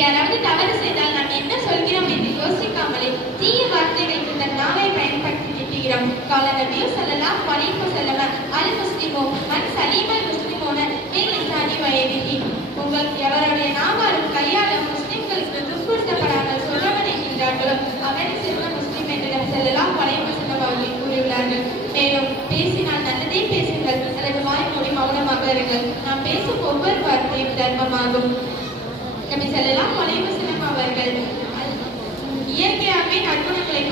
யாராவது தவறு செய்தால் நாம் என்ன சொல்கிறோம் என்று யோசிக்காமலே தீய வார்த்தைகளுக்கு தன் நாவை பயன்படுத்தி திட்டுகிறோம் கால நபியோ ஸல்லல்லாஹு அலைஹி வஸல்லம் அல் முஸ்லிமோ மன் சலீமல் முஸ்லிமோன மின் லிசானி வயதிஹி உங்கள் எவருடைய நாவாலும் கையாலும் முஸ்லிம்களுக்கு துன்புறுத்தப்படாமல் சொல்லவன் என்கின்றார்களோ அவன் சிறந்த முஸ்லிம் என்று செல்லலாம் ஸல்லல்லாஹு அலைஹி அவர்கள் கூறியுள்ளார்கள். மேலும் பேசினால் நல்லதே பேசுங்கள். அல்லது வாய் மூடி மௌனமாக இருங்கள். நாம் பேசும் ஒவ்வொரு வார்த்தையும் தர்மமாகும். நபி ஸல்லல்லாஹு அலைஹி அவர்கள் இயற்கையாகவே நற்குணங்களை